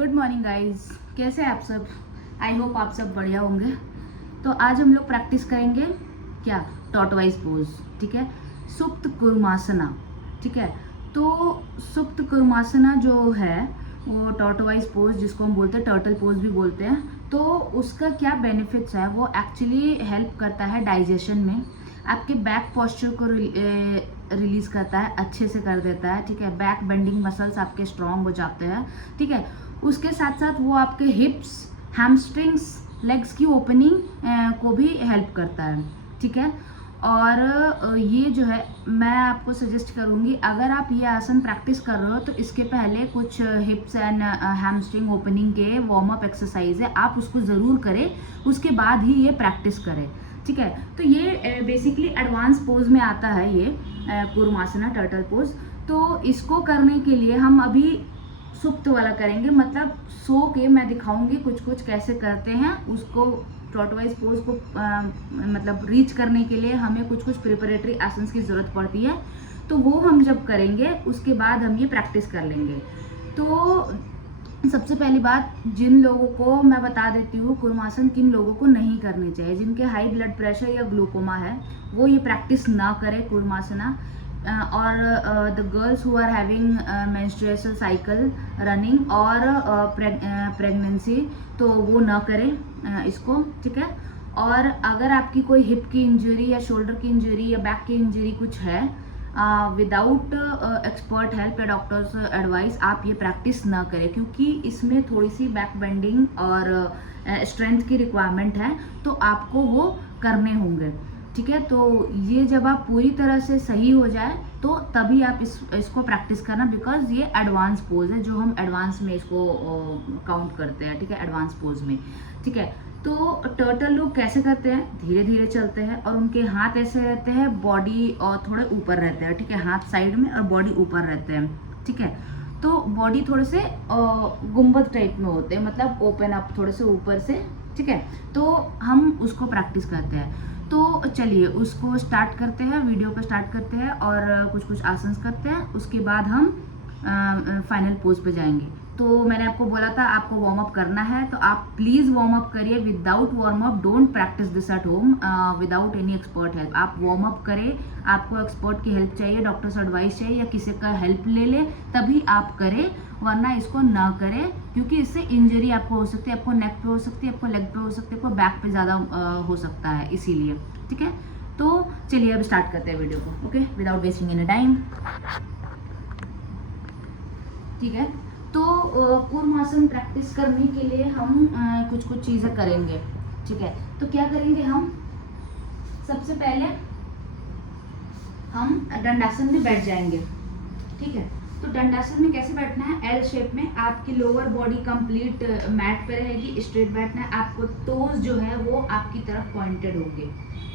Good morning guys, कैसे हैं आप सब। आई होप आप सब बढ़िया होंगे। तो आज हम लोग प्रैक्टिस करेंगे क्या, टॉर्टोइज पोज। ठीक है, सुप्त कुर्मासना। ठीक है, तो सुप्त कुर्मासना जो है वो टॉर्टोइज पोज, जिसको हम बोलते हैं टर्टल पोज भी बोलते हैं। तो उसका क्या बेनिफिट्स है, वो एक्चुअली हेल्प करता है डाइजेशन में, आपके बैक पोस्चर को रिलीज करता है, अच्छे से कर देता है। ठीक है, बैक बेंडिंग मसल्स आपके स्ट्रांग हो जाते हैं। ठीक है, उसके साथ साथ वो आपके हिप्स, हैमस्ट्रिंग्स, लेग्स की ओपनिंग को भी हेल्प करता है। ठीक है, और ये जो है मैं आपको सजेस्ट करूँगी, अगर आप ये आसन प्रैक्टिस कर रहे हो तो इसके पहले कुछ हिप्स एंड हैमस्ट्रिंग ओपनिंग के वार्म अप एक्सरसाइज है, आप उसको ज़रूर करें, उसके बाद ही ये प्रैक्टिस करें। ठीक है, तो ये बेसिकली एडवांस पोज में आता है, ये कूर्मासना टर्टल पोज। तो इसको करने के लिए हम अभी सुप्त वाला करेंगे, मतलब सो के मैं दिखाऊंगी कुछ कुछ कैसे करते हैं उसको। टॉर्टोइज पोज को मतलब रीच करने के लिए हमें कुछ कुछ प्रिपरेटरी आसन्स की ज़रूरत पड़ती है, तो वो हम जब करेंगे उसके बाद हम ये प्रैक्टिस कर लेंगे। तो सबसे पहली बात, जिन लोगों को मैं बता देती हूँ कुर्मासन किन लोगों को नहीं करनी चाहिए, जिनके हाई ब्लड प्रेशर या ग्लूकोमा है वो ये प्रैक्टिस ना करें कुर्मासना। और the girls who are having menstrual cycle running और प्रेगनेंसी, तो वो ना करें इसको। ठीक है, और अगर आपकी कोई हिप की इंजरी या शोल्डर की इंजरी या बैक की इंजरी कुछ है, विदाउट एक्सपर्ट हेल्प या डॉक्टर्स एडवाइस आप ये प्रैक्टिस ना करें, क्योंकि इसमें थोड़ी सी बैक बेंडिंग और स्ट्रेंथ की रिक्वायरमेंट है, तो आपको वो करने होंगे। ठीक है, तो ये जब आप पूरी तरह से सही हो जाए तो तभी आप इसको प्रैक्टिस करना, बिकॉज ये एडवांस पोज है, जो हम एडवांस में इसको काउंट करते हैं। ठीक है, एडवांस पोज में। ठीक है, तो टर्टल लोग कैसे करते हैं, धीरे धीरे चलते हैं और उनके हाथ ऐसे रहते हैं, बॉडी और थोड़े ऊपर रहते हैं। ठीक है, हाथ साइड में और बॉडी ऊपर रहते हैं। ठीक है, तो बॉडी थोड़े से गुंबद टाइप में होते हैं, मतलब ओपन अप थोड़े से ऊपर से। ठीक है, तो हम उसको प्रैक्टिस करते हैं। तो चलिए उसको स्टार्ट करते हैं, वीडियो को स्टार्ट करते हैं और कुछ कुछ आसन करते हैं, उसके बाद हम फाइनल पोज पे जाएंगे। तो मैंने आपको बोला था आपको वार्म अप करना है, तो आप प्लीज़ वार्म अप करिए। Without warm up don't practice this at home without any expert help. आप वार्म अप करें, आपको एक्सपर्ट की हेल्प चाहिए, डॉक्टर्स एडवाइस चाहिए या किसी का हेल्प ले ले तभी आप करें, वरना इसको ना करें, क्योंकि इससे इंजरी आपको हो सकती है, आपको नेक पे हो सकती है, आपको लेग पे हो सकती है, आपको बैक पे ज़्यादा हो सकता है, इसीलिए। ठीक है, तो चलिए अब स्टार्ट करते हैं वीडियो को। Okay, without wasting any time. ठीक है, तो कूर्मासन प्रैक्टिस करने के लिए हम कुछ कुछ चीज़ें करेंगे। ठीक है, तो क्या करेंगे हम, सबसे पहले हम दंडासन में बैठ जाएंगे। ठीक है, तो दंडासन में कैसे बैठना है, एल शेप में, आपकी लोअर बॉडी कंप्लीट मैट पे रहेगी, स्ट्रेट बैठना है, आपको टोज जो है वो आपकी तरफ पॉइंटेड होंगे।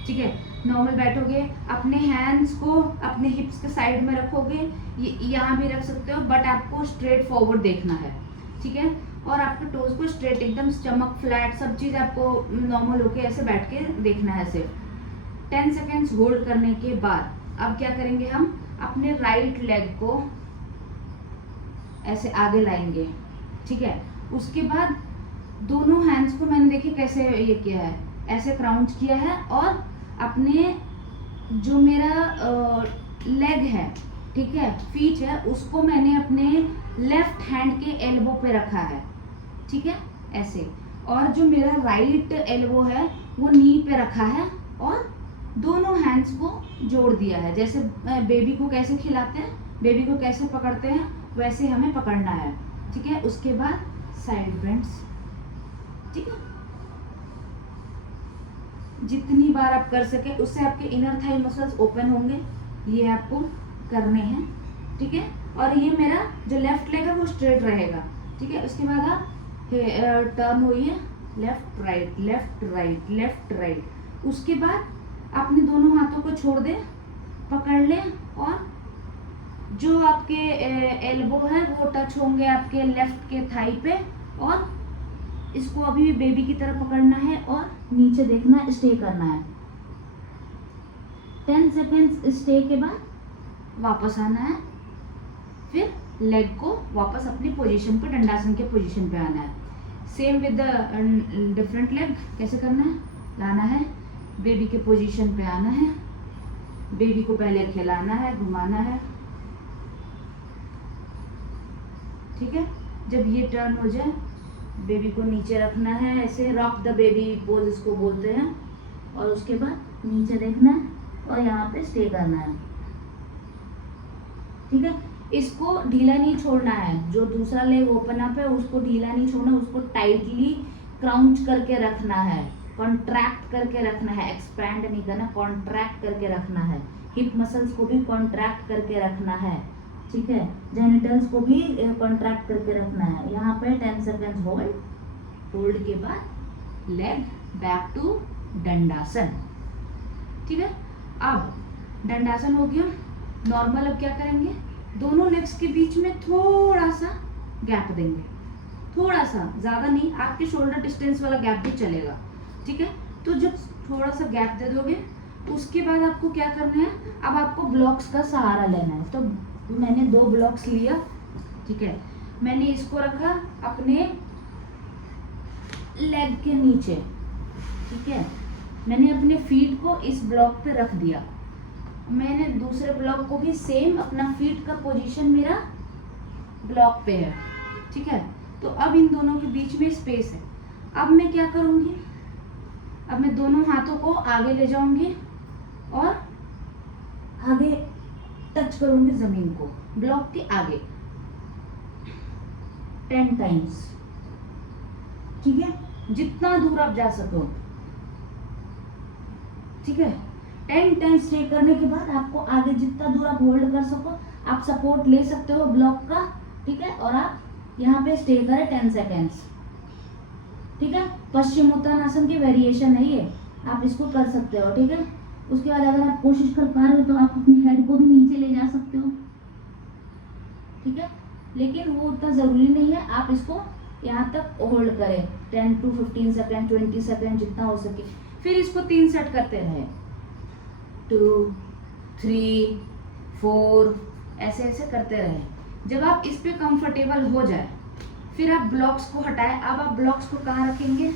ठीक है, नॉर्मल बैठोगे, अपने हैंड्स को अपने हिप्स के साइड में रखोगे, यहाँ भी रख सकते हो, बट आपको स्ट्रेट फॉरवर्ड देखना है। ठीक है, और आपके टोज को स्ट्रेट एकदम स्टमक फ्लैट, सब चीज़ आपको नॉर्मल होके ऐसे बैठ के देखना है सिर्फ। 10 सेकेंड्स होल्ड करने के बाद अब क्या करेंगे, हम अपने राइट लेग को ऐसे आगे लाएंगे। ठीक है, उसके बाद दोनों हैंड्स को मैंने देखिए कैसे ये किया है, ऐसे क्राउंच किया है, और अपने जो मेरा लेग है, ठीक है, फीट है, उसको मैंने अपने लेफ्ट हैंड के एल्बो पे रखा है। ठीक है, ऐसे, और जो मेरा राइट एल्बो है वो नी पे रखा है, और दोनों हैंड्स को जोड़ दिया है। जैसे बेबी को कैसे खिलाते हैं, बेबी को कैसे पकड़ते हैं, वैसे हमें पकड़ना है। ठीक है, उसके बाद साइड बेंड्स। ठीक है, जितनी बार आप कर सके, उससे आपके इनर थाई मसल्स ओपन होंगे, ये आपको करने हैं। ठीक है, और ये मेरा जो लेफ्ट लेग है वो स्ट्रेट रहेगा। ठीक है, उसके बाद आप टर्न होइए, left right left right left right. उसके बाद अपने दोनों हाथों को छोड़ दें, पकड़ लें, और जो आपके एल्बो है वो टच होंगे आपके लेफ्ट के थाई पे, और इसको अभी भी बेबी की तरह पकड़ना है और नीचे देखना, स्टे करना है। 10 सेकेंड्स स्टे के बाद वापस आना है, फिर लेग को वापस अपनी पोजीशन पे, दंडासन के पोजीशन पे आना है। Same with the different leg, कैसे करना है, लाना है, बेबी के पोजीशन पे आना है, बेबी को पहले खिलाना है, घुमाना है, ठीक है। जब ये टर्न हो जाए, बेबी को नीचे रखना है, ऐसे रॉक द बेबी पोज इसको बोलते हैं, और उसके बाद नीचे देखना है और यहाँ पे स्टे करना है, ठीक है। इसको ढीला नहीं छोड़ना है, जो दूसरा लेग ओपन अप है उसको ढीला नहीं छोड़ना, उसको टाइटली क्राउच करके रखना है, कॉन्ट्रैक्ट करके रखना है, एक्सपैंड नहीं करना, कॉन्ट्रैक्ट करके रखना है। हिप मसल्स को भी कॉन्ट्रैक्ट करके रखना है, ठीक है। जेनिटल्स को भी कॉन्ट्रैक्ट करके रखना है। यहाँ पे 10 सेकेंड्स होल्ड के बाद लेग बैक टू दंडासन, ठीक है। अब दंडासन हो गया नॉर्मल। अब क्या करेंगे, दोनों लेग्स के बीच में थोड़ा सा गैप देंगे, थोड़ा सा, ज्यादा नहीं, आपके शोल्डर डिस्टेंस वाला गैप भी चलेगा, ठीक है। तो जब थोड़ा सा गैप दे दोगे, उसके बाद आपको क्या करना है, अब आपको ब्लॉक्स का सहारा लेना है। तो मैंने 2 ब्लॉक्स लिया, ठीक है। मैंने इसको रखा अपने लेग के नीचे, ठीक है। मैंने अपने फीट को इस ब्लॉक पे रख दिया। मैंने दूसरे ब्लॉक को भी सेम, अपना फीट का पोजीशन मेरा ब्लॉक पे है, ठीक है। तो अब इन दोनों के बीच में स्पेस है। अब मैं क्या करूंगी, अब मैं दोनों हाथों को आगे ले जाऊंगी और आगे टच करूंगी जमीन को, ब्लॉक के आगे 10 टाइम्स, ठीक है। जितना दूर आप जा सको, ठीक है। 10 टाइम्स स्टे करने के बाद आपको आगे जितना दूर आप होल्ड कर सको, आप सपोर्ट ले सकते हो ब्लॉक का, ठीक है। और आप यहाँ पे स्टे करें 10 सेकेंड्स, ठीक है। पश्चिमोत्तानासन की वेरिएशन है ये, आप इसको कर सकते हो, ठीक है। उसके बाद अगर आप कोशिश कर पा रहे हो तो आप अपनी हेड को भी नीचे ले जा सकते हो, ठीक है। लेकिन वो उतना जरूरी नहीं है, आप इसको यहाँ तक होल्ड करें 10 to 15 सेकेंड, 20 सेकेंड, जितना हो सके। फिर इसको 3 सेट करते रहे, 2 3 4, ऐसे ऐसे करते रहे। जब आप इस पे कंफर्टेबल हो जाए, फिर आप ब्लॉक्स को हटाएं। अब आप ब्लॉक्स को कहाँ रखेंगे,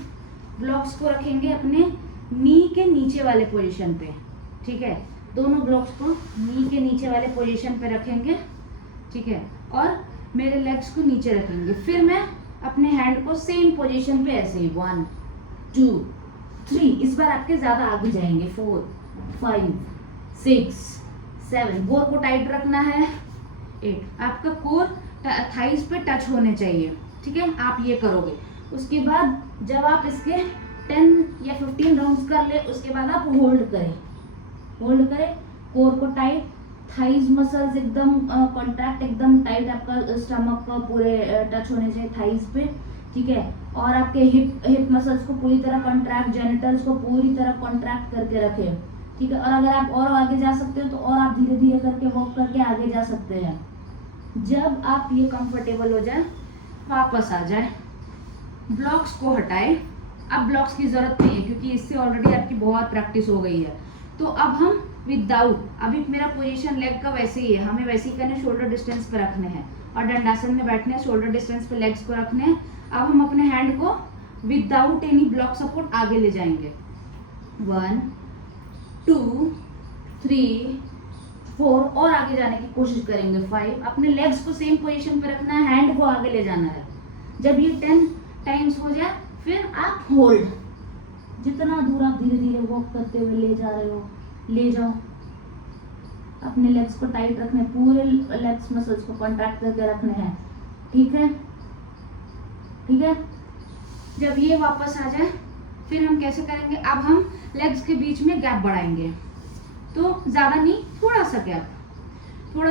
ब्लॉक्स को रखेंगे अपने नी के नीचे वाले पोजीशन पे, ठीक है। दोनों ब्लॉक्स को नी के नीचे वाले पोजीशन पे रखेंगे, ठीक है। और मेरे लेग्स को नीचे रखेंगे। फिर मैं अपने हैंड को सेम पोजीशन पे ऐसे ही 1 2 3, इस बार आपके ज्यादा आगे जाएंगे, 4 5 6 7, कोर को टाइट रखना है, 8, आपका कोर थाइस पे टच होने चाहिए, ठीक है। आप ये करोगे। उसके बाद जब आप इसके 10 या 15 राउंड्स कर ले, उसके बाद आप होल्ड करें, कोर को टाइट, थाइज मसल्स एकदम कॉन्ट्रैक्ट, एकदम टाइट, आपका स्टमक का पूरे टच होने चाहिए थाइज पे, ठीक है। और आपके हिप मसल्स को पूरी तरह कॉन्ट्रैक्ट, जेनिटल्स को पूरी तरह कॉन्ट्रैक्ट करके रखें, ठीक है। और अगर आप और आगे जा सकते हो तो और आप धीरे धीरे करके वॉक करके आगे जा सकते हैं। जब आप ये कंफर्टेबल हो जाए, वापस आ जाए, ब्लॉक्स को हटाए। अब ब्लॉक्स की जरूरत नहीं है क्योंकि इससे ऑलरेडी आपकी बहुत प्रैक्टिस हो गई है। तो अब हम विदाउट, अभी मेरा पोजीशन लेग का वैसे ही है, हमें वैसे ही करने, शोल्डर डिस्टेंस पे रखने हैं और दंडासन में बैठने हैं, शोल्डर डिस्टेंस पे लेग्स को रखने हैं। अब हम अपने हैंड को विदाउट एनी ब्लॉक सपोर्ट आगे ले जाएंगे, 1 2 3 4, और आगे जाने की कोशिश करेंगे, 5। अपने लेग्स को सेम पोजीशन पे रखना है, हैंड को आगे ले जाना है। जब ये 10 टाइम्स हो जाए, फिर आप होल्ड, जितना दूर आप धीरे धीरे वॉक करते हुए ले जा रहे हो, ले जाओ। अपने लेग्स को टाइट रखने, पूरे लेग्स मसल्स को कॉन्ट्रैक्ट करके रखने हैं, ठीक है, ठीक है। जब ये वापस आ जाए, फिर हम कैसे करेंगे, अब हम लेग्स के बीच में गैप बढ़ाएंगे। तो ज्यादा नहीं, थोड़ा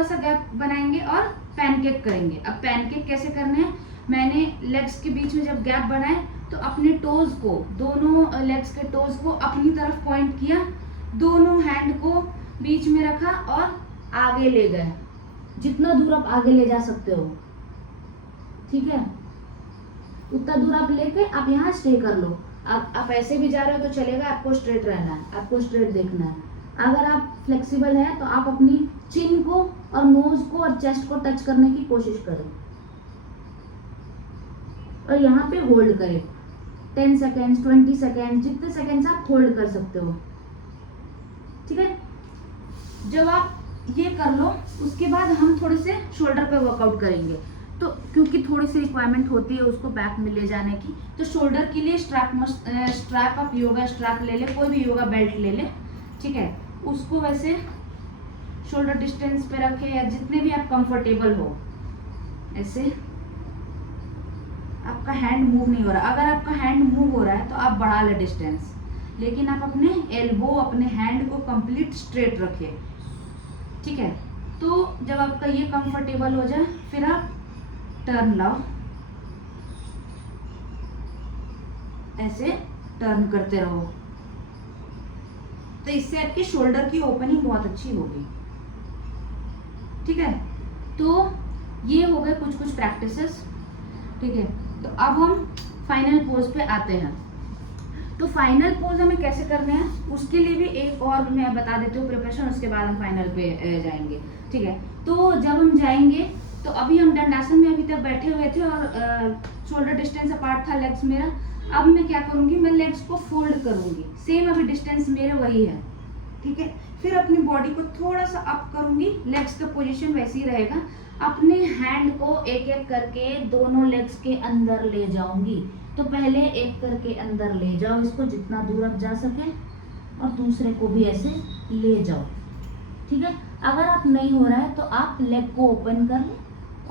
सा गैप बनाएंगे और पैनकेक करेंगे। अब पैनकेक कैसे करने हैं, मैंने लेग्स के बीच में जब गैप बनाए तो अपने टोज को, दोनों लेग्स के टोज को अपनी तरफ पॉइंट किया, दोनों हैंड को बीच में रखा और आगे ले गए, जितना दूर आप आगे ले जा सकते हो, ठीक है। उतना दूर आप लेके आप यहाँ स्टे कर लो। आप ऐसे भी जा रहे हो तो चलेगा, आपको स्ट्रेट रहना है, आपको स्ट्रेट देखना है। अगर आप फ्लेक्सिबल है तो आप अपनी चिन को और नोज को और चेस्ट को टच करने की कोशिश करें और यहाँ पे होल्ड करें 10 सेकेंड्स 20 सेकेंड, जितने सेकेंड्स आप होल्ड कर सकते हो। ठीक है, जब आप ये कर लो उसके बाद हम थोड़े से शोल्डर पे वर्कआउट करेंगे। तो क्योंकि थोड़ी सी रिक्वायरमेंट होती है उसको बैक में ले जाने की, तो शोल्डर के लिए स्ट्रैप आप योगा स्ट्रैप ले ले, कोई भी योगा बेल्ट ले ले। ठीक है, उसको वैसे शोल्डर डिस्टेंस पे रखे या जितने भी आप कंफर्टेबल हो, ऐसे आपका हैंड मूव नहीं हो रहा। अगर आपका हैंड मूव हो रहा है तो आप बढ़ा ले डिस्टेंस, लेकिन आप अपने एल्बो अपने हैंड को कंप्लीट स्ट्रेट रखिए। ठीक है, तो जब आपका ये कंफर्टेबल हो जाए फिर आप टर्न लाओ, ऐसे टर्न करते रहो, तो इससे आपके शोल्डर की ओपनिंग बहुत अच्छी होगी। ठीक है, तो ये हो गए कुछ कुछ प्रैक्टिसेस। ठीक है, तो अब हम फाइनल पोज पे आते हैं। तो फाइनल पोज हमें कैसे करने हैं उसके लिए भी एक और मैं बता देती हूँ प्रिपरेशन, उसके बाद हम फाइनल पे जाएंगे। ठीक है, तो जब हम जाएंगे तो अभी हम दंडासन में अभी तक बैठे हुए थे और शोल्डर डिस्टेंस अपार्ट था लेग्स मेरा। अब मैं क्या करूँगी, मैं लेग्स को फोल्ड करूँगी, सेम अभी डिस्टेंस मेरा वही है। ठीक है, फिर अपनी बॉडी को थोड़ा सा अप करूँगी, लेग्स का पोजीशन वैसे ही रहेगा। अपने हैंड को एक एक करके दोनों लेग्स के अंदर ले जाऊंगी। तो पहले एक करके अंदर ले जाओ इसको जितना दूर आप जा सके, और दूसरे को भी ऐसे ले जाओ। ठीक है, अगर आप नहीं हो रहा है तो आप लेग को ओपन कर लें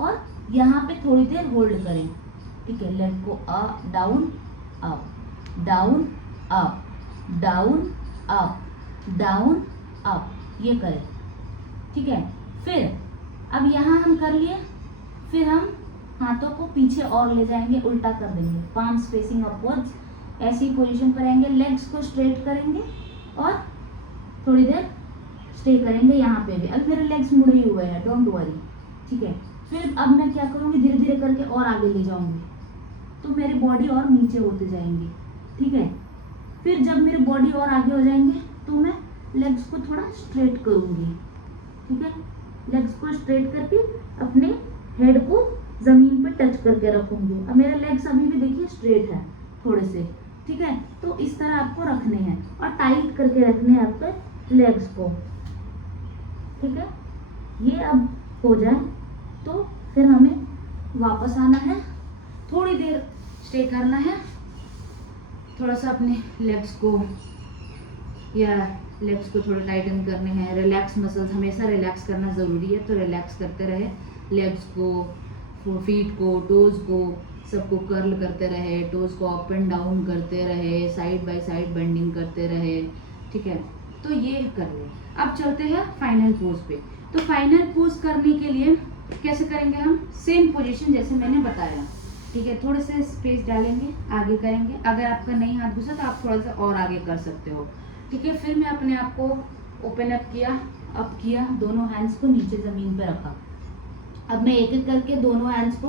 और यहाँ पे थोड़ी देर होल्ड करें। ठीक है, लेग को up down up down up down up down up, ये करें। ठीक है, फिर अब यहाँ हम कर लिए, फिर हम हाथों को पीछे और ले जाएंगे, उल्टा कर देंगे, पाम्स फेसिंग अपवर्ड्स, ऐसी पोजीशन पर रहेंगे। लेग्स को स्ट्रेट करेंगे और थोड़ी देर स्टे करेंगे यहाँ पे भी। अब मेरे लेग्स मुड़े हुए हैं, डोंट वरी। ठीक है, फिर अब मैं क्या करूँगी, धीरे धीरे करके और आगे ले जाऊँगी, तो मेरी बॉडी और नीचे होते जाएंगी। ठीक है, फिर जब मेरी बॉडी और आगे हो जाएंगे तो मैं लेग्स को थोड़ा स्ट्रेट करूँगी। ठीक है, लेग्स को स्ट्रेट करके अपने हेड को जमीन पे टच करके रखूंगी। अब मेरे लेग्स अभी भी देखिए स्ट्रेट है थोड़े से। ठीक है, तो इस तरह आपको रखने हैं और टाइट करके रखने हैं आपके लेग्स को। ठीक है, ये अब हो जाए तो फिर हमें वापस आना है, थोड़ी देर स्टे करना है, थोड़ा सा अपने लेग्स को थोड़ा टाइटन करने हैं। रिलैक्स मसल्स हमेशा रिलैक्स करना ज़रूरी है, तो रिलैक्स करते रहे, लेग्स को, फीट को, टोज़ को, सबको कर्ल करते रहे, टोज़ को अप एंड डाउन करते रहे, साइड बाय साइड बेंडिंग करते रहे। ठीक है, तो ये कर ले। अब चलते हैं फाइनल पोज पे। तो फाइनल पोज करने के लिए कैसे करेंगे हम, सेम पोजीशन जैसे मैंने बताया। ठीक है, थोड़े से स्पेस डालेंगे, आगे करेंगे। अगर आपका नहीं हाथ घुसा तो आप थोड़ा सा और आगे कर सकते हो। ठीक है, फिर मैं अपने आप को ओपन अप किया, दोनों हैंड्स को नीचे ज़मीन पे रखा। अब मैं एक एक करके दोनों हैंड्स को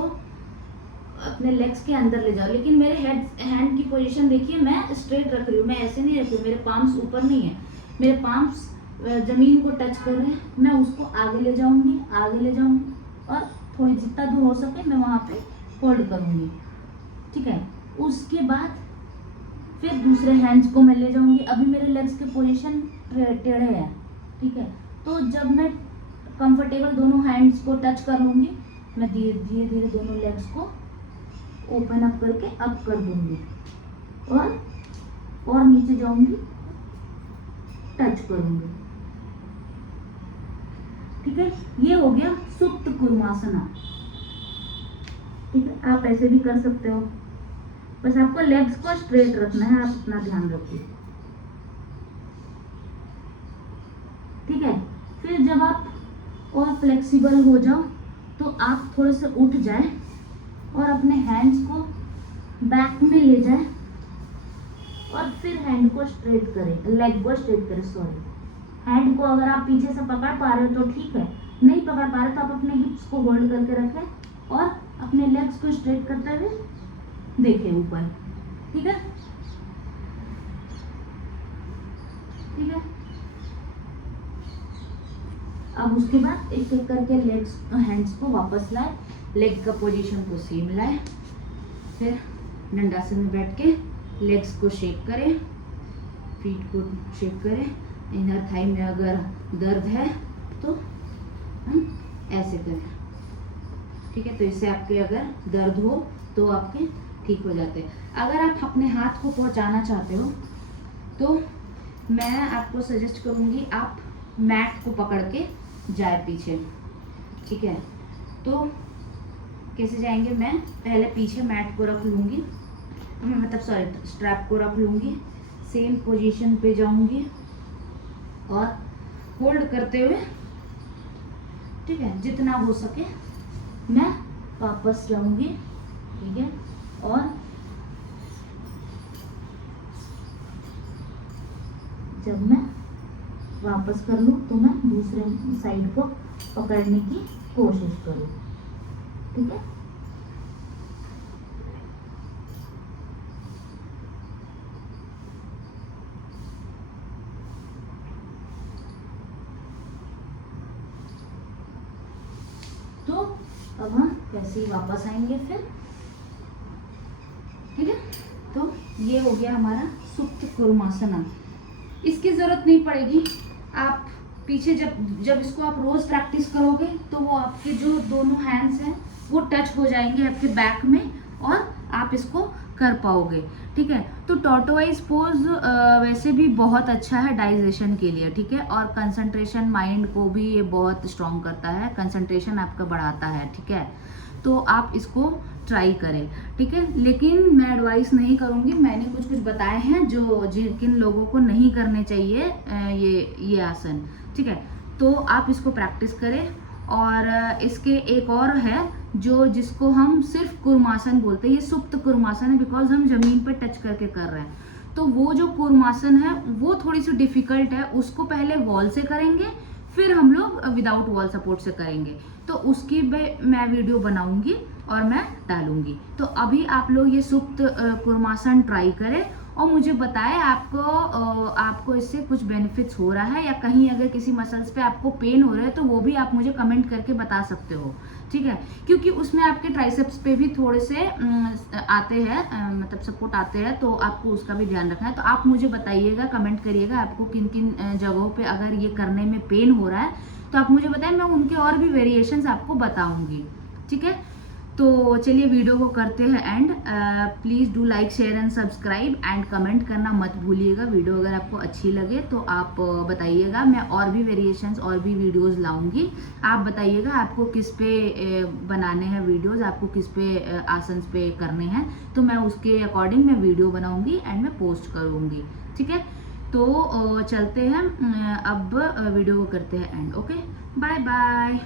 अपने लेग्स के अंदर ले जाओ, लेकिन मेरे हैंड की पोजीशन देखिए, मैं स्ट्रेट रख रही हूँ, मैं ऐसे नहीं रख रही हूँ, मेरे पाम्स ऊपर नहीं है, मेरे पाम्स ज़मीन को टच कर रहे हैं। मैं उसको आगे ले जाऊँगी और थोड़ी जितना दूर हो सके मैं वहाँ पे होल्ड करूँगी। ठीक है, उसके बाद फिर दूसरे हैंड्स को मैं ले जाऊँगी। अभी मेरे लेग्स के पोजीशन टेढ़े हैं। ठीक है, तो जब मैं कंफर्टेबल दोनों हैंड्स को टच कर लूँगी, मैं धीरे धीरे दोनों लेग्स को ओपन अप करके अप कर दूँगी और नीचे जाऊँगी, टच करूँगी। ठीक है, ये हो गया सुप्त कुर्मासना। ठीक है, आप ऐसे भी कर सकते हो, बस आपको लेग्स को स्ट्रेट रखना है, आप अपना ध्यान रखिए। ठीक है, फिर जब आप और फ्लेक्सिबल हो जाओ तो आप थोड़े से उठ जाए और अपने हैंड्स को बैक में ले जाए और फिर हैंड को स्ट्रेट करें, लेग को स्ट्रेट करें, सॉरी। हैंड को अगर आप पीछे से पकड़ पा रहे हो तो ठीक है, नहीं पकड़ पा रहे तो आप अपने हिप्स को होल्ड करके रखें और अपने लेग्स को स्ट्रेट करते हुए देखें ऊपर। ठीक है, ठीक है। अब उसके बाद एक एक करके लेग्स हैंड्स को वापस लाए, लेग का पोजीशन को सेम लाए, फिर दंडासन में बैठ के लेग्स को शेक करें, फीट को शेक करें। इनर थाई में अगर दर्द है तो ऐसे करें, ठीक है। तो इससे आपके अगर दर्द हो तो आपके ठीक हो जाते हैं। अगर आप अपने हाथ को पहुंचाना चाहते हो तो मैं आपको सजेस्ट करूंगी आप मैट को पकड़ के जाए पीछे, ठीक है। तो कैसे जाएंगे, मैं पहले पीछे मैट को रख लूँगी, मतलब सॉरी स्ट्रैप को रख लूँगी, सेम पोजीशन पे जाऊँगी और होल्ड करते हुए, ठीक है, जितना हो सके मैं वापस जाऊँगी, ठीक है। और जब मैं वापस कर लूँ तो मैं दूसरे साइड को पकड़ने की कोशिश करूँ, ठीक है। तो अब हम कैसे ही वापस आएंगे फिर, ठीक है। तो ये हो गया हमारा सुप्त कुर्मासना। इसकी ज़रूरत नहीं पड़ेगी, आप पीछे जब इसको आप रोज़ प्रैक्टिस करोगे तो वो आपके जो दोनों हैंड्स हैं वो टच हो जाएंगे आपके बैक में और आप इसको कर पाओगे, ठीक है। तो टॉर्टोइज पोज वैसे भी बहुत अच्छा है डाइजेशन के लिए, ठीक है। और कंसंट्रेशन माइंड को भी ये बहुत स्ट्रॉन्ग करता है, कंसंट्रेशन आपका बढ़ाता है, ठीक है। तो आप इसको ट्राई करें, ठीक है। लेकिन मैं एडवाइस नहीं करूँगी, मैंने कुछ कुछ बताए हैं जो जिन लोगों को नहीं करने चाहिए ये आसन, ठीक है। तो आप इसको प्रैक्टिस करें। और इसके एक और है जिसको हम सिर्फ कुर्मासन बोलते हैं, ये सुप्त कुर्मासन है, बिकॉज हम जमीन पर टच करके कर रहे हैं। तो वो जो कुर्मासन है वो थोड़ी सी डिफिकल्ट है, उसको पहले वॉल से करेंगे, फिर हम लोग विदाउट वॉल सपोर्ट से करेंगे। तो उसकी मैं वीडियो बनाऊंगी और मैं डालूंगी। तो अभी आप लोग ये सुप्त कुर्मासन ट्राई करें और मुझे बताएं आपको इससे कुछ बेनिफिट्स हो रहा है या कहीं अगर किसी मसल्स पे आपको पेन हो रहा है तो वो भी आप मुझे कमेंट करके बता सकते हो, ठीक है। क्योंकि उसमें आपके ट्राइसेप्स पे भी थोड़े से आते हैं, मतलब सपोर्ट आते हैं, तो आपको उसका भी ध्यान रखना है। तो आप मुझे बताइएगा, कमेंट करिएगा आपको किन किन जगहों पे अगर ये करने में पेन हो रहा है तो आप मुझे बताएं, मैं उनके और भी वेरिएशंस आपको बताऊंगी, ठीक है। तो चलिए वीडियो को करते हैं and. Please do like share and subscribe and comment करना मत भूलिएगा। वीडियो अगर आपको अच्छी लगे तो आप बताइएगा, मैं और भी वेरिएशंस और भी वीडियोस लाऊंगी। आप बताइएगा आपको किस पे बनाने हैं वीडियोस, आपको किस पे आसन पे करने हैं, तो मैं उसके अकॉर्डिंग मैं वीडियो बनाऊंगी एंड मैं पोस्ट करूँगी, ठीक है। तो चलते हैं अब वीडियो को करते हैं एंड। Okay, bye bye.